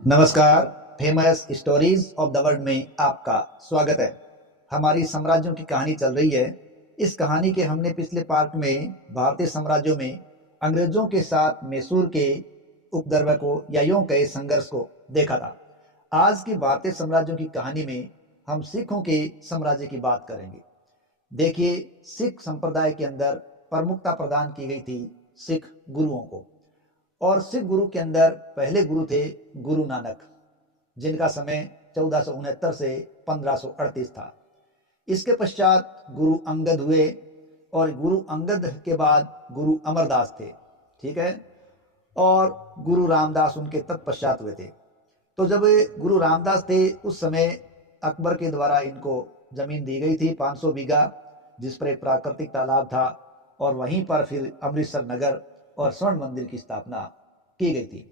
नमस्कार। Famous stories of the world में आपका स्वागत है। हमारी साम्राज्यों की कहानी चल रही है। इस कहानी के हमने पिछले पार्ट में भारतीय साम्राज्यों में अंग्रेजों के साथ मैसूर के उपद्रव को या यूं कहे संघर्ष को देखा था। आज की भारतीय साम्राज्यों की कहानी में हम सिखों के साम्राज्य की बात करेंगे। देखिए, सिख संप्रदाय के अंदर प्रमुखता प्रदान की गई थी सिख गुरुओं को, और सिख गुरु के अंदर पहले गुरु थे गुरु नानक, जिनका समय 1469 से 1538 था। इसके पश्चात गुरु अंगद हुए और गुरु अंगद के बाद गुरु अमरदास थे, ठीक है, और गुरु रामदास उनके तत्पश्चात हुए थे। तो जब गुरु रामदास थे उस समय अकबर के द्वारा इनको जमीन दी गई थी 500 बीघा, जिस पर एक प्राकृतिक तालाब था, और वहीं पर फिर अमृतसर नगर और स्वर्ण मंदिर की स्थापना की गई थी।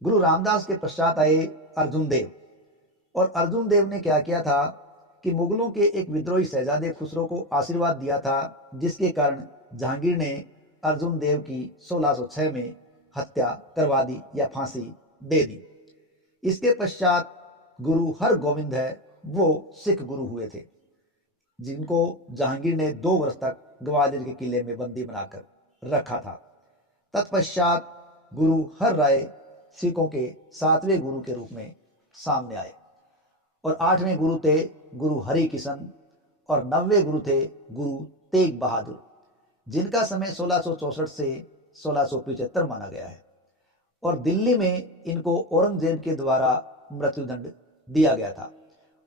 गुरु रामदास के पश्चात आए अर्जुन देव, और अर्जुन देव ने क्या किया था कि मुगलों के एक विद्रोही शहजादे खुसरो को आशीर्वाद दिया था, जिसके कारण जहांगीर ने अर्जुन देव की 1606 में हत्या करवा दी या फांसी दे दी। इसके पश्चात गुरु हर गोविंद है, वो सिख गुरु हुए थे, जिनको जहांगीर ने 2 वर्ष तक ग्वालियर के किले में बंदी बनाकर रखा था। तत्पश्चात गुरु हर राय सिखों के 7वें गुरु के रूप में सामने आए, और 8वें गुरु थे गुरु हरि किशन, और 9वें गुरु थे गुरु तेग बहादुर, जिनका समय 1664 से 1675 माना गया है। और दिल्ली में इनको औरंगजेब के द्वारा मृत्युदंड दिया गया था,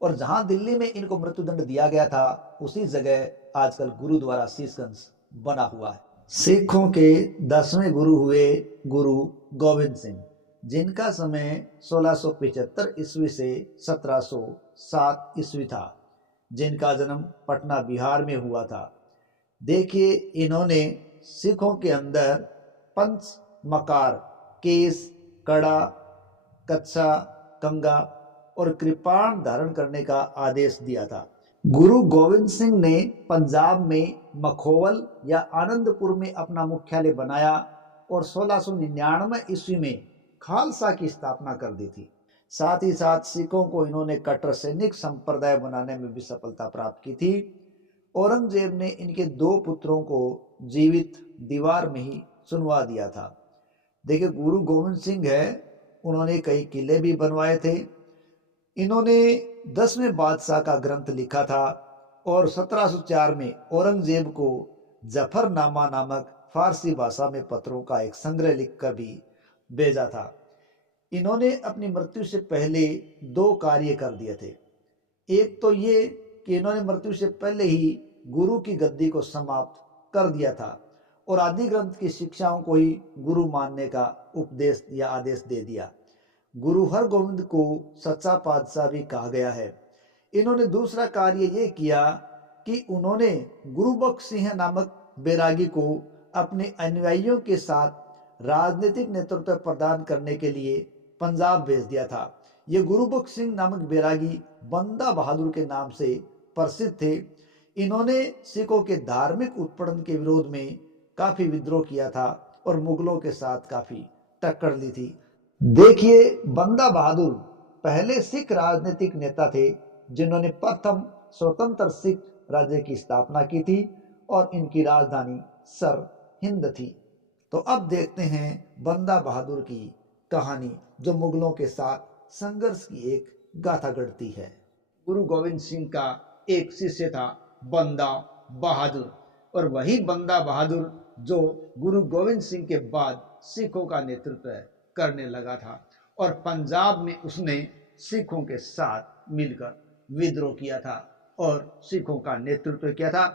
और जहां दिल्ली में इनको मृत्युदंड दिया गया था उसी जगह आजकल गुरुद्वारा शीशगंज बना हुआ है। सिखों के 10वें गुरु हुए गुरु गोविंद सिंह, जिनका समय 1675 ईस्वी से 1707 ईस्वी था, जिनका जन्म पटना बिहार में हुआ था। देखिए, इन्होंने सिखों के अंदर पंच मकार, केस, कड़ा, कच्छा, कंगा और कृपाण धारण करने का आदेश दिया था। गुरु गोविंद सिंह ने पंजाब में मखोवल या आनंदपुर में अपना मुख्यालय बनाया, और 1699 ईस्वी में खालसा की स्थापना कर दी थी। साथ ही साथ सिखों को इन्होंने कट्टर सैनिक संप्रदाय बनाने में भी सफलता प्राप्त की थी। औरंगजेब ने इनके 2 पुत्रों को जीवित दीवार में ही सुनवा दिया था। देखिए, गुरु गोविंद सिंह है, उन्होंने कई किले भी बनवाए थे। इन्होंने 10वें बादशाह का ग्रंथ लिखा था, और 1704 में औरंगजेब को जफरनामा नामक फारसी भाषा में पत्रों का एक संग्रह लिखकर भी भेजा था। इन्होंने अपनी मृत्यु से पहले 2 कार्य कर दिए थे। एक तो ये कि इन्होंने मृत्यु से पहले ही गुरु की गद्दी को समाप्त कर दिया था, और आदि ग्रंथ की शिक्षाओं को ही गुरु मानने का उपदेश या आदेश दे दिया। गुरु हरगोविंद को सच्चा पातशाह भी कहा गया है। इन्होंने दूसरा कार्य ये किया कि उन्होंने गुरु बख्श सिंह नामक बैरागी को अपने अनुयायियों के साथ राजनीतिक नेतृत्व प्रदान करने के लिए पंजाब भेज दिया था। ये गुरु बख्श सिंह नामक बैरागी बंदा बहादुर के नाम से प्रसिद्ध थे। इन्होंने सिखों के धार्मिक उत्पीड़न के विरोध में काफी विद्रोह किया था, और मुगलों के साथ काफी टक्कर ली थी। देखिए, बंदा बहादुर पहले सिख राजनीतिक नेता थे, जिन्होंने प्रथम स्वतंत्र सिख राज्य की स्थापना की थी, और इनकी राजधानी सर हिंद थी। तो अब देखते हैं बंदा बहादुर की कहानी, जो मुगलों के साथ संघर्ष की एक गाथा गढ़ती है। गुरु गोविंद सिंह का एक शिष्य था बंदा बहादुर, और वही बंदा बहादुर जो गुरु गोविंद सिंह के बाद सिखों का नेतृत्व करने लगा था, और पंजाब में उसने सिखों के साथ मिलकर विद्रोह किया था और सिखों का नेतृत्व किया था।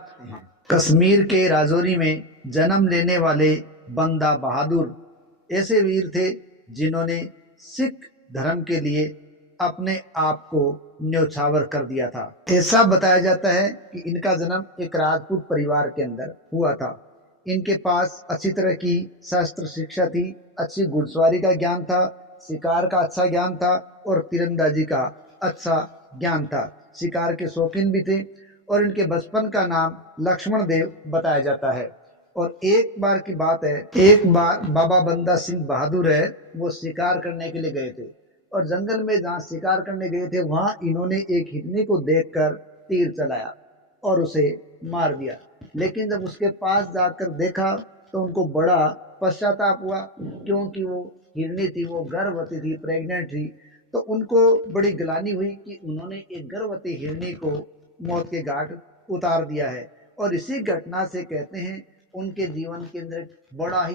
कश्मीर के राजौरी में जन्म लेने वाले बंदा बहादुर ऐसे वीर थे जिन्होंने सिख धर्म के लिए अपने आप को न्यौछावर कर दिया था। ऐसा बताया जाता है कि इनका जन्म एक राजपूत परिवार के अंदर हुआ था। इनके पास अच्छी तरह की शस्त्र शिक्षा थी, अच्छी घुड़सवारी का ज्ञान था, शिकार का अच्छा ज्ञान था, और तीरंदाजी का अच्छा ज्ञान था। शिकार के शौकीन भी थे, और इनके बचपन का नाम लक्ष्मण देव बताया जाता है। और एक बार की बात है, एक बार बाबा बंदा सिंह बहादुर है, वो शिकार करने के लिए गए थे, और जंगल में जहाँ शिकार करने गए थे वहाँ इन्होंने एक हिरनी को देखकर तीर चलाया और उसे मार दिया। लेकिन जब उसके पास जाकर देखा तो उनको बड़ा पश्चाताप हुआ, क्योंकि वो हिरनी थी, वो गर्भवती थी, प्रेग्नेंट थी। तो उनको बड़ी ग्लानि हुई कि उन्होंने एक गर्भवती हिरनी को मौत के घाट उतार दिया है। और इसी घटना से कहते हैं उनके जीवन के अंदर बड़ा ही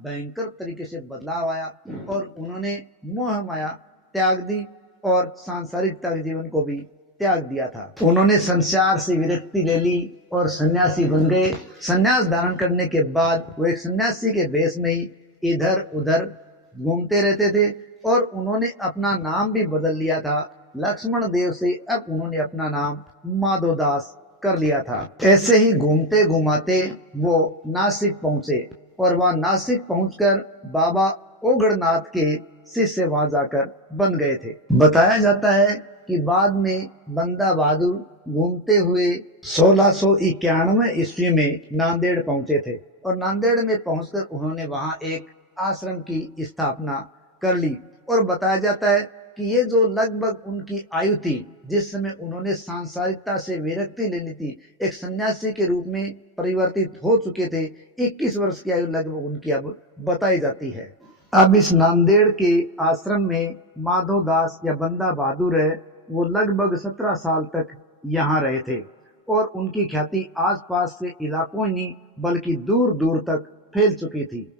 भयंकर तरीके से बदलाव आया और उन्होंने मोह माया त्याग दी और सांसारिकता के जीवन को भी त्याग दिया था। उन्होंने संसार से विरक्ति ले ली और सन्यासी बन गए। सन्यास धारण करने के बाद वो एक सन्यासी के वेश में ही इधर उधर घूमते रहते थे और उन्होंने अपना नाम भी बदल लिया था। लक्ष्मण देव से अब उन्होंने अपना नाम माधोदास कर लिया था। ऐसे ही घूमते घुमाते वो नासिक पहुंचे और वहां नासिक पहुंचकर बाबा ओगड़नाथ के शिष्य वहां जाकर बन गए थे। बताया जाता है कि बाद में बंदा बहादुर घूमते हुए 1691 ईस्वी में नांदेड़ पहुंचे थे और नांदेड़ में पहुंचकर उन्होंने वहां एक आश्रम की स्थापना कर ली। और बताया जाता है कि ये जो लगभग उनकी आयु थी जिस समय उन्होंने सांसारिकता से विरक्ति ले ली थी, एक सन्यासी के रूप में परिवर्तित हो चुके थे, 21 वर्ष की आयु लगभग उनकी अब बताई जाती है। अब इस नांदेड़ के आश्रम में माधोदास या बंदा बहादुर है, वो लगभग 17 साल तक यहाँ रहे थे और उनकी ख्याति आसपास के इलाकों ही नहीं बल्कि दूर दूर तक फैल चुकी थी।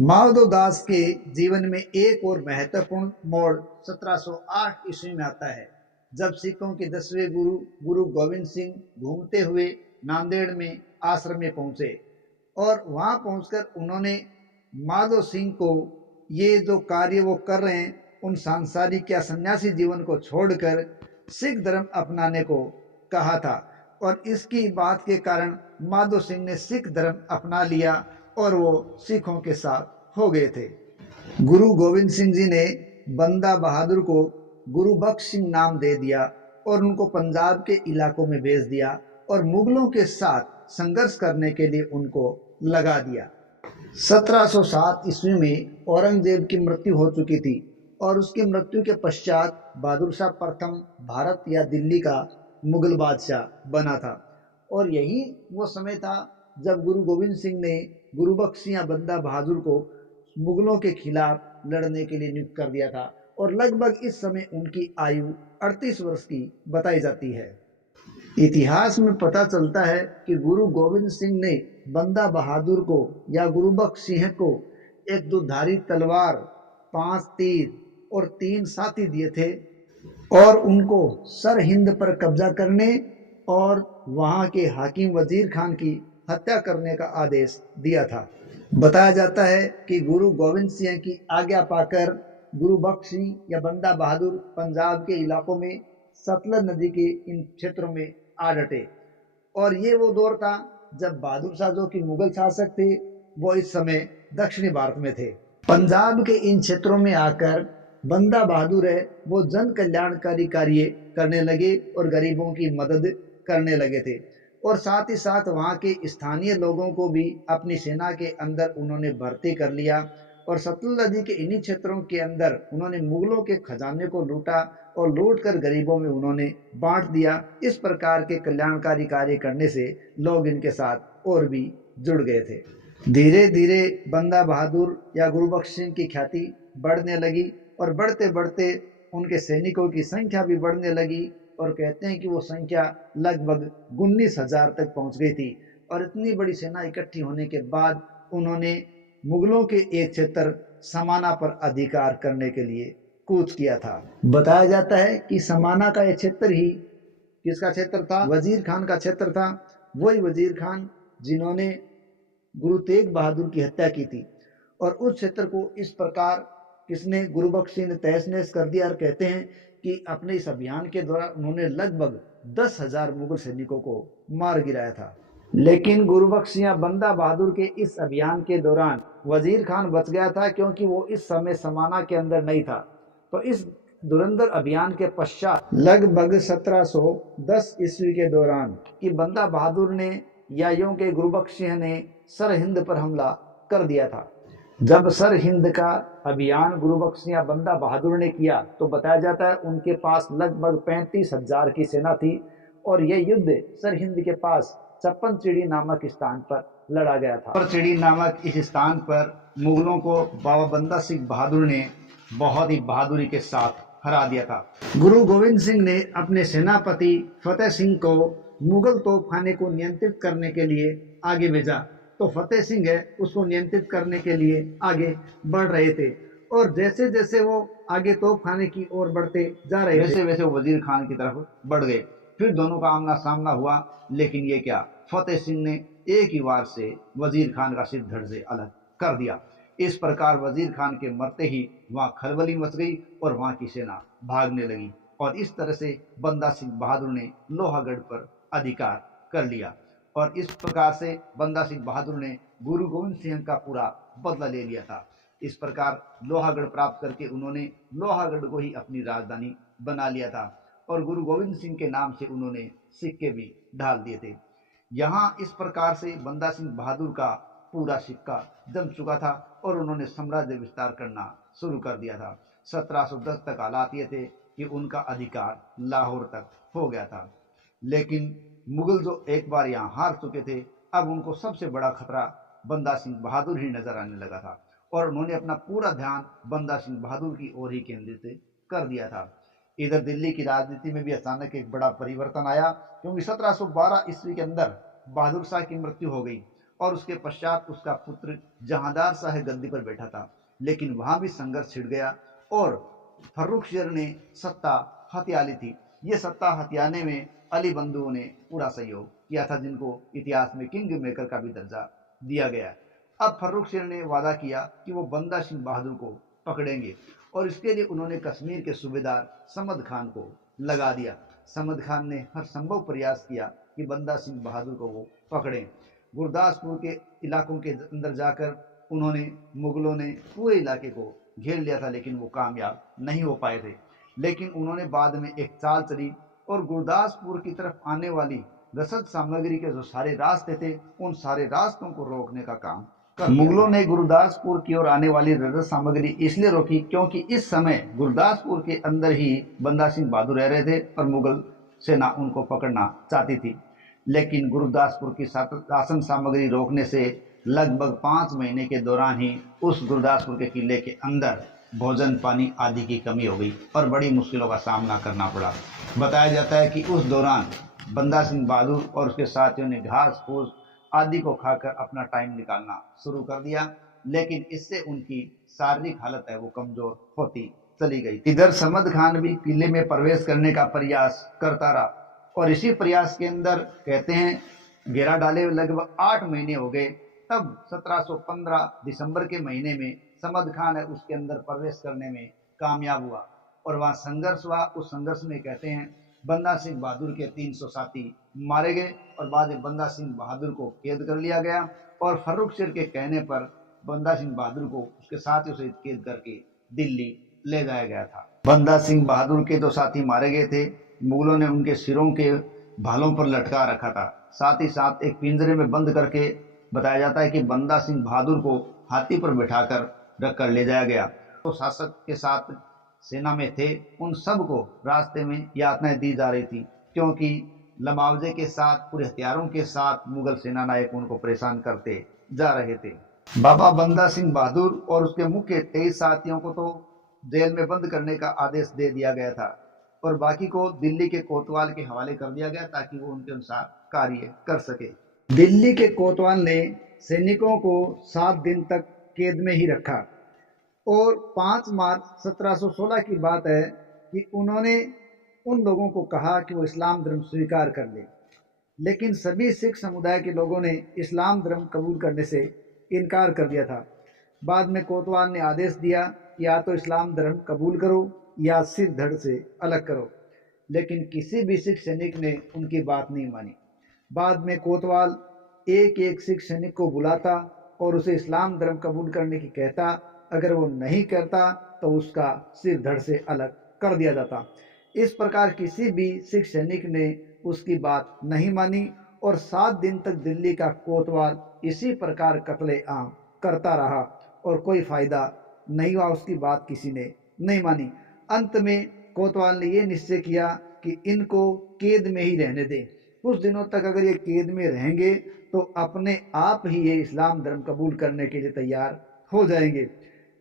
माधोदास के जीवन में एक और महत्वपूर्ण मोड़ 1708 ईस्वी में आता है, जब सिखों के 10वें गुरु गोविंद सिंह घूमते हुए नांदेड़ में आश्रम में पहुंचे और वहां पहुंचकर उन्होंने माधो सिंह को ये जो कार्य वो कर रहे हैं उन सांसारिक या सन्यासी जीवन को छोड़कर सिख धर्म अपनाने को कहा था। और इसकी बात के कारण माधो सिंह ने सिख धर्म अपना लिया और वो सिखों के साथ हो गए थे। गुरु गोविंद सिंह जी ने बंदा बहादुर को गुरु बख्श सिंह नाम दे दिया और उनको पंजाब के इलाकों में भेज दिया और मुगलों के साथ संघर्ष करने के लिए उनको लगा दिया। 1707 ईस्वी में औरंगजेब की मृत्यु हो चुकी थी और उसकी मृत्यु के पश्चात बहादुर शाह प्रथम भारत या दिल्ली का मुगल बादशाह बना था। और यही वो समय था जब गुरु गोविंद सिंह ने गुरु बख्श सिंह या बंदा बहादुर को मुगलों के खिलाफ लड़ने के लिए नियुक्त कर दिया था और लगभग इस समय उनकी आयु 38 वर्ष की बताई जाती है। इतिहास में पता चलता है कि गुरु गोविंद सिंह ने बंदा बहादुर को या गुरु बख्श सिंह को एक दुधारी तलवार, 5 तीर और 3 साथी दिए थे और उनको सर हिंद पर कब्जा करने और वहां के हाकिम वजीर खान की हत्या करने का आदेश दिया था। बताया जाता है कि गुरु गोविंद सिंह की आज्ञा पाकर गुरु बख्श सिंह या बंदा बहादुर पंजाब के इलाकों में सतलज नदी के इन क्षेत्रों में आ डटे। और ये वो दौर था जब बहादुर शाह जो कि मुगल शासक थे वो इस समय दक्षिणी भारत में थे। पंजाब के इन क्षेत्रों में आकर बंदा बहादुर है वो जन कल्याणकारी कार्य करने लगे और गरीबों की मदद करने लगे थे और साथ ही साथ वहाँ के स्थानीय लोगों को भी अपनी सेना के अंदर उन्होंने भर्ती कर लिया और सतलज नदी के इन्हीं क्षेत्रों के अंदर उन्होंने मुगलों के खजाने को लूटा और लूट कर गरीबों में उन्होंने बांट दिया। इस प्रकार के कल्याणकारी कार्य करने से लोग इनके साथ और भी जुड़ गए थे। धीरे धीरे बंदा बहादुर या गुरु बख्श सिंह की ख्याति बढ़ने लगी और बढ़ते बढ़ते उनके सैनिकों की संख्या भी बढ़ने लगी और कहते हैं कि वो संख्या लगभग 19,000 तक पहुंच गई थी। और इतनी बड़ी सेना इकट्ठी होने के बाद उन्होंने मुगलों के एक क्षेत्र समाना पर अधिकार करने के लिए कूच किया था। बताया जाता है कि समाना का यह क्षेत्र ही किसका क्षेत्र था? वजीर खान का क्षेत्र था। वही वजीर खान जिन्होंने गुरु तेग बहादुर की हत्या की थी। और उस क्षेत्र को इस प्रकार किसने, गुरु बख्श सिंह ने तहस नहस कर दिया। और कहते हैं कि अपने इस अभियान के दौरान उन्होंने लगभग 10,000 मुगल सैनिकों को मार गिराया था। लेकिन गुरु बख्श सिंह बंदा बहादुर के इस अभियान के दौरान वजीर खान बच गया था क्योंकि वो इस समय समाना के अंदर नहीं था। तो इस धुरंधर अभियान के पश्चात लगभग 1710 ईस्वी के दौरान कि बंदा बहादुर ने या यूं के गुरु बख्श सिंह ने सरहिंद पर हमला कर दिया था। जब सर हिंद का अभियान गुरु बख्श सिंह बंदा बहादुर ने किया तो बताया जाता है उनके पास लगभग 35,000 की सेना थी और यह युद्ध सर हिंद के पास चप्पन चिड़ी नामक स्थान पर लड़ा गया था। चप्पन चिड़ी नामक इस स्थान पर मुगलों को बाबा बंदा सिंह बहादुर ने बहुत ही बहादुरी के साथ हरा दिया था। गुरु गोविंद सिंह ने अपने सेनापति फतेह सिंह को मुगल तोपखाने को नियंत्रित करने के लिए आगे भेजा, तो फतेह सिंह है उसको नियंत्रित करने के लिए आगे बढ़ रहे थे और जैसे जैसे वो आगे तोपखाने की ओर बढ़ते जा रहे थे वैसे वैसे वो वजीर खान की तरफ बढ़ गए। फिर दोनों का आमना सामना हुआ, लेकिन ये क्या, फतेह सिंह ने एक ही वार से वजीर खान का सिर धड़ से अलग कर दिया। इस प्रकार वजीर खान के मरते ही वहां खलबली मच गई और वहां की सेना भागने लगी और इस तरह से बंदा सिंह बहादुर ने लोहागढ़ पर अधिकार कर लिया और इस प्रकार से बंदा सिंह बहादुर ने गुरु गोविंद सिंह का पूरा बदला ले लिया था। इस प्रकार लोहागढ़ प्राप्त करके उन्होंने लोहागढ़ को ही अपनी राजधानी बना लिया था और गुरु गोविंद सिंह के नाम से उन्होंने सिक्के भी डाल दिए थे। यहाँ इस प्रकार से बंदा सिंह बहादुर का पूरा सिक्का जम चुका था और उन्होंने साम्राज्य विस्तार करना शुरू कर दिया था। 1710 तक हालात ये थे कि उनका अधिकार लाहौर तक हो गया था, लेकिन मुगल जो एक बार यहाँ हार चुके थे, अब उनको सबसे बड़ा खतरा बंदा सिंह बहादुर ही नजर आने लगा था और उन्होंने अपना पूरा ध्यान बंदा सिंह बहादुर की ओर ही केंद्रित कर दिया था। इधर दिल्ली की राजनीति में भी अचानक एक बड़ा परिवर्तन आया, क्योंकि 1712 ईस्वी के अंदर बहादुर शाह की मृत्यु हो गई और उसके पश्चात उसका पुत्र जहांदार शाह गद्दी पर बैठा था, लेकिन वहां भी संघर्ष छिड़ गया और फर्रुख शेर ने सत्ता हथिया ली थी। ये सत्ता हथियाने में अली बंधुओं ने पूरा सहयोग किया था, जिनको इतिहास में किंग मेकर का भी दर्जा दिया गया। अब फर्रुख शेर ने वादा किया कि वो बंदा सिंह बहादुर को पकड़ेंगे और इसके लिए उन्होंने कश्मीर के सूबेदार समद खान को लगा दिया। समद खान ने हर संभव प्रयास किया कि बंदा सिंह बहादुर को वो पकड़ें। गुरदासपुर के इलाकों के अंदर जाकर उन्होंने मुगलों ने पूरे इलाके को घेर लिया था, लेकिन वो कामयाब नहीं हो पाए थे। लेकिन उन्होंने बाद में एक चाल चली और गुरदासपुर की तरफ आने वाली रसद सामग्री के जो सारे रास्ते थे, उन सारे रास्तों को रोकने का काम कर मुगलों ने गुरदासपुर की ओर आने वाली रसद सामग्री इसलिए रोकी क्योंकि इस समय गुरदासपुर के अंदर ही बंदा सिंह बहादुर रह रहे थे और मुगल सेना उनको पकड़ना चाहती थी। लेकिन गुरदासपुर की राशन सामग्री रोकने से लगभग 5 महीने के दौरान ही उस गुरदासपुर के किले के अंदर भोजन पानी आदि की कमी हो गई और बड़ी मुश्किलों का सामना करना पड़ा। बताया जाता है कि उस दौरान बंदा सिंह बहादुर और उसके साथियों ने घास फूस आदि को खाकर अपना टाइम निकालना शुरू कर दिया, लेकिन इससे उनकी शारीरिक हालत है वो कमजोर होती चली गई। इधर समद खान भी किले में प्रवेश करने का प्रयास करता रहा और इसी प्रयास के अंदर कहते हैं घेरा डाले लगभग 8 महीने हो गए। तब 1715 दिसंबर के महीने में समद खान है उसके अंदर प्रवेश करने में कामयाब हुआ और वहाँ संघर्ष हुआ। उस संघर्ष में कहते हैं बंदा सिंह बहादुर के 300 साथी मारे गए और बाद में बंदा सिंह बहादुर को कैद कर लिया गया और फर्रुख शेर के कहने पर बंदा सिंह बहादुर को उसके साथियों से कैद करके दिल्ली ले जाया गया था। बंदा सिंह बहादुर के जो साथी मारे गए थे, मुगलों ने उनके सिरों के भालों पर लटका रखा था, साथ ही साथ एक पिंजरे में बंद करके बताया जाता है कि बंदा सिंह बहादुर को हाथी पर बैठाकर रख कर ले जाया गया। तो शासक के साथ सेना में थे उन सब को रास्ते में यातनाएं दी जा रही थी, क्योंकि लमावजे के साथ पूरे हथियारों के साथ मुगल सेना नायक उनको परेशान करते जा रहे थे। बाबा बंदा सिंह बहादुर और उसके मुख्य 23 साथियों को तो जेल में बंद करने का आदेश दे दिया गया था और बाकी को दिल्ली के कोतवाल के हवाले कर दिया गया ताकि वो उनके अनुसार कार्य कर सके। दिल्ली के कोतवाल ने सैनिकों को 7 दिन तक कैद में ही रखा और 5 मार्च 1716 की बात है कि उन्होंने उन लोगों को कहा कि वो इस्लाम धर्म स्वीकार कर ले, लेकिन सभी सिख समुदाय के लोगों ने इस्लाम धर्म कबूल करने से इनकार कर दिया था। बाद में कोतवाल ने आदेश दिया कि या तो इस्लाम धर्म कबूल करो या सिर धड़ से अलग करो, लेकिन किसी भी सिख सैनिक ने उनकी बात नहीं मानी। बाद में कोतवाल एक एक सिख सैनिक को बुलाता और उसे इस्लाम धर्म कबूल करने की कहता। अगर वो नहीं करता तो उसका सिर धड़ से अलग कर दिया जाता। इस प्रकार किसी भी सिख सैनिक ने उसकी बात नहीं मानी और 7 दिन तक दिल्ली का कोतवाल इसी प्रकार कत्ले आम करता रहा और कोई फायदा नहीं हुआ, उसकी बात किसी ने नहीं मानी। अंत में कोतवाल ने यह निश्चय किया कि इनको कैद में ही रहने दें। कुछ दिनों तक अगर ये कैद में रहेंगे तो अपने आप ही ये इस्लाम धर्म कबूल करने के लिए तैयार हो जाएंगे।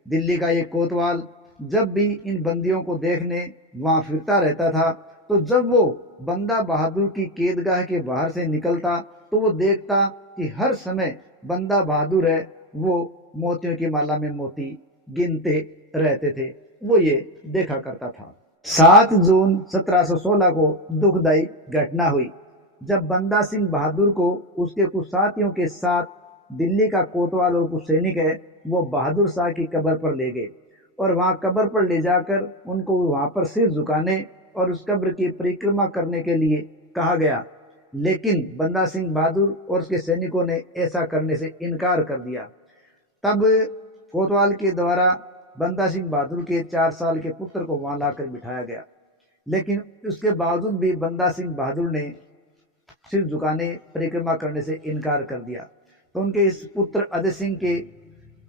दिल्ली का ये कोतवाल जब भी इन बंदियों को देखने वहाँ फिरता रहता था, तो जब वो बंदा बहादुर की कैदगाह के बाहर से निकलता तो वो देखता कि हर समय बंदा बहादुर है वो मोतियों की माला में मोती गिनते रहते थे। वो ये देखा करता था। 7 जून 1716 को दुखदायी घटना हुई जब बंदा सिंह बहादुर को उसके कुछ साथियों के साथ दिल्ली का कोतवाल और कुछ सैनिक है वो बहादुर शाह की कब्र पर ले गए और वहाँ कब्र पर ले जाकर उनको वहाँ पर सिर झुकाने और उस कब्र की परिक्रमा करने के लिए कहा गया। लेकिन बंदा सिंह बहादुर और उसके सैनिकों ने ऐसा करने से इनकार कर दिया। तब कोतवाल के द्वारा बंदा सिंह बहादुर के 4 साल के पुत्र को वहाँ लाकर बिठाया गया, लेकिन उसके बावजूद भी बंदा सिंह बहादुर ने सिर झुकाने परिक्रमा करने से इनकार कर दिया। तो उनके इस पुत्र अजय सिंह के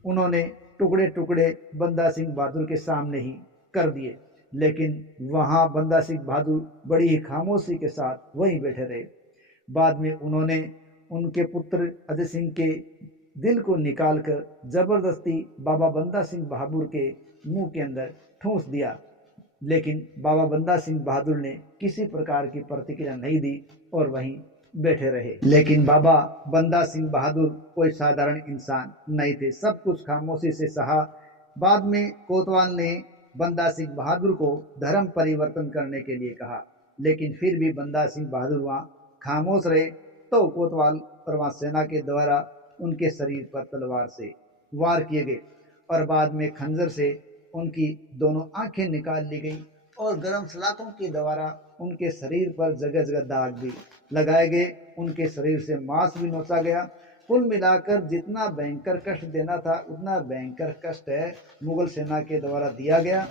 उन्होंने टुकड़े टुकड़े बंदा सिंह बहादुर के सामने ही कर दिए, लेकिन वहाँ बंदा सिंह बहादुर बड़ी ही खामोशी के साथ वहीं बैठे रहे। बाद में उन्होंने उनके पुत्र अजय सिंह के दिल को निकालकर जबरदस्ती बाबा बंदा सिंह बहादुर के मुंह के अंदर ठूंस दिया, लेकिन बाबा बंदा सिंह बहादुर ने किसी प्रकार की प्रतिक्रिया नहीं दी और वहीं बैठे रहे। लेकिन बाबा बंदा सिंह बहादुर कोई साधारण इंसान नहीं थे, सब कुछ खामोशी से सहा। बाद में कोतवाल ने बंदा सिंह बहादुर को धर्म परिवर्तन करने के लिए कहा, लेकिन फिर भी बंदा सिंह बहादुर वहाँ खामोश रहे। तो कोतवाल और वहाँ सेना के द्वारा उनके शरीर पर तलवार से वार किए गए और बाद में खंजर से उनकी दोनों आंखें निकाल ली गई और गर्म सलाखों के द्वारा उनके शरीर पर जगह जगह दाग भी लगाए गए। उनके शरीर से मांस भी नोचा गया। कुल मिलाकर जितना भयंकर कष्ट देना था उतना भयंकर कष्ट है मुगल सेना के द्वारा दिया गया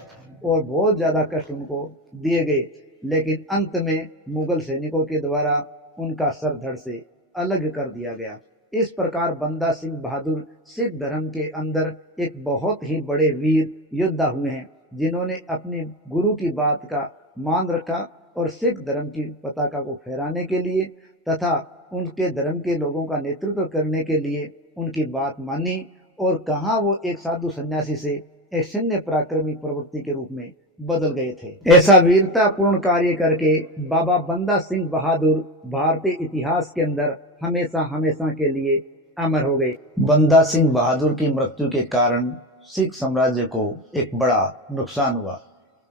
और बहुत ज़्यादा कष्ट उनको दिए गए। लेकिन अंत में मुगल सैनिकों के द्वारा उनका सर धड़ से अलग कर दिया गया। इस प्रकार बंदा सिंह बहादुर सिख धर्म के अंदर एक बहुत ही बड़े वीर योद्धा हुए हैं, जिन्होंने अपने गुरु की बात का मान रखा और सिख धर्म की पताका को फहराने के लिए तथा उनके धर्म के लोगों का नेतृत्व करने के लिए उनकी बात मानी और कहाँ वो एक साधु सन्यासी से एक सैन्य पराक्रमी प्रवृत्ति के रूप में बदल गए थे। ऐसा वीरतापूर्ण कार्य करके बाबा बंदा सिंह बहादुर भारतीय इतिहास के अंदर हमेशा हमेशा के लिए अमर हो गए। बंदा सिंह बहादुर की मृत्यु के कारण सिख साम्राज्य को एक बड़ा नुकसान हुआ।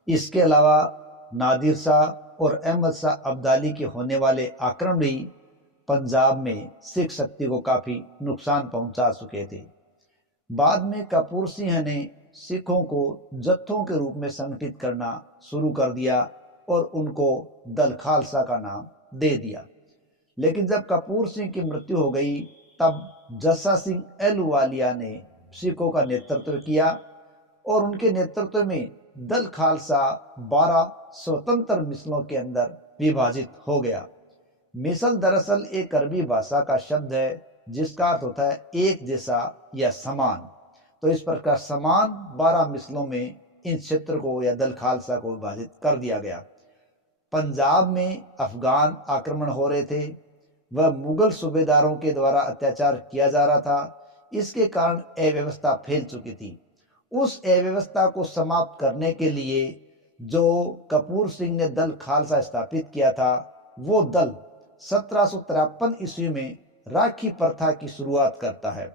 इसके अलावा नादिर शाह और अहमद शाह अब्दाली के होने वाले आक्रमण भी पंजाब में सिख शक्ति को काफ़ी नुकसान पहुंचा चुके थे। बाद में कपूर सिंह ने सिखों को जत्थों के रूप में संगठित करना शुरू कर दिया और उनको दल खालसा का नाम दे दिया। लेकिन जब कपूर सिंह की मृत्यु हो गई तब जस्सा सिंह अहलूवालिया ने सिखों का नेतृत्व किया और उनके नेतृत्व में दल खालसा 12 स्वतंत्र मिसलों के अंदर विभाजित हो गया। मिसल दरअसल एक अरबी भाषा का शब्द है जिसका अर्थ होता है एक जैसा या समान। तो इस प्रकार समान 12 मिसलों में इन क्षेत्र को या दल खालसा को विभाजित कर दिया गया। पंजाब में अफगान आक्रमण हो रहे थे, वह मुगल सूबेदारों के द्वारा अत्याचार किया जा रहा था। इसके कारण अव्यवस्था फैल चुकी थी। उस अव्यवस्था को समाप्त करने के लिए जो कपूर सिंह ने दल खालसा स्थापित किया था वो दल 1753 ईस्वी में राखी प्रथा की शुरुआत करता है।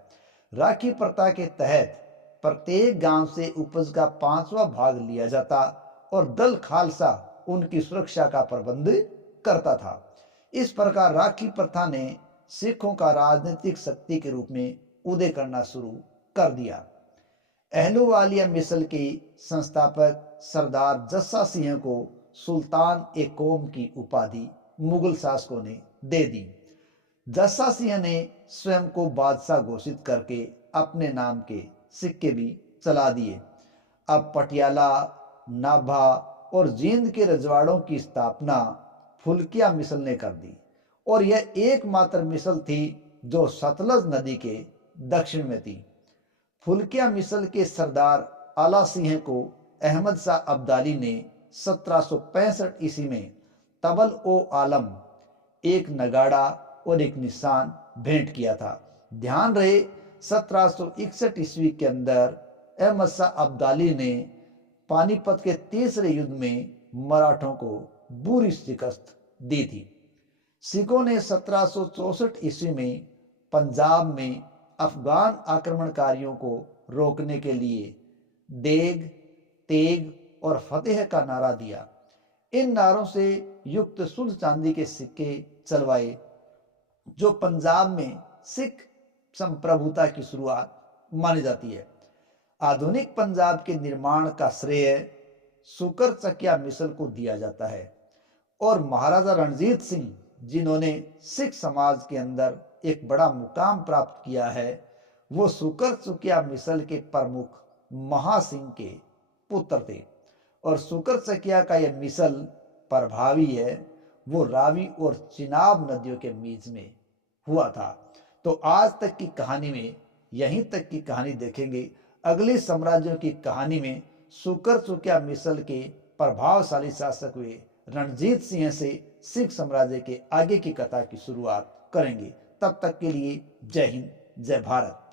राखी प्रथा के तहत प्रत्येक गांव से उपज का 5वां भाग लिया जाता और दल खालसा उनकी सुरक्षा का प्रबंध करता था। इस प्रकार राखी प्रथा ने सिखों का राजनीतिक शक्ति के रूप में उदय करना शुरू कर दिया। अहलूवालिया मिसल के संस्थापक सरदार जस्सा सिंह को सुल्तान ए कौम की उपाधि मुगल शासकों ने दे दी। जस्सा सिंह ने स्वयं को बादशाह घोषित करके अपने नाम के सिक्के भी चला दिए। अब पटियाला, नाभा और जींद के रजवाड़ों की स्थापना फुल्किया मिसल ने कर दी और यह एकमात्र मिसल थी जो सतलज नदी के दक्षिण में थी। फुल्किया मिसल के सरदार आला सिंह को अहमद शाह अब्दाली ने 1765 ईस्वी में तबल ओ आलम, एक नगाड़ा और एक निशान भेंट किया था। ध्यान रहे 1761 ईस्वी के अंदर अहमद शाह अब्दाली ने पानीपत के तीसरे युद्ध में मराठों को बुरी शिकस्त दी थी। सिखों ने 1764 ईस्वी में पंजाब में अफगान आक्रमणकारियों को रोकने के लिए देग, तेग और फतेह का नारा दिया। इन नारों से युक्त शुद्ध चांदी के सिक्के चलवाए, जो पंजाब में सिख संप्रभुता की शुरुआत मानी जाती है। आधुनिक पंजाब के निर्माण का श्रेय सुकर चकिया मिसल को दिया जाता है और महाराजा रणजीत सिंह, जिन्होंने सिख समाज के अंदर एक बड़ा मुकाम प्राप्त किया है, वो सुकर चकिया मिसल के प्रमुख महासिंह के पुत्र थे। और सुकर चकिया का यह मिसल प्रभावी है, वो रावी और चिनाब नदियों के बीच में हुआ था। तो आज तक की कहानी में यहीं तक की कहानी देखेंगे। अगले साम्राज्यों की कहानी में सुकर चकिया मिसल के प्रभावशाली शासक हुए रणजीत सिंह से सिख साम्राज्य के आगे की कथा की शुरुआत करेंगे। तब तक के लिए जय हिंद, जय भारत।